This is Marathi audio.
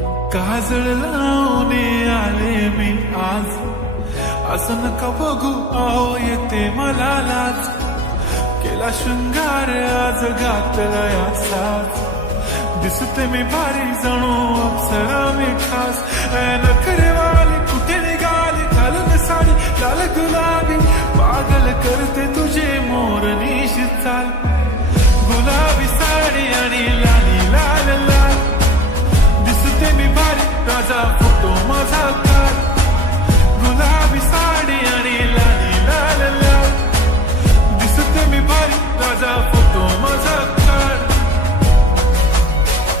काजळ लावून आले मी आज, असं नका बघू अहो येते मला लाज. केला शृंगार आज घातला असाच, दिसते मी भारी जणू अप्सरा मी खास. नखरेवाली कुठे निघाली घालून साडी लाल गुलाबी, पागल करते तुझे मोरनीशी चाल. गुलाबी साडी आणि लाल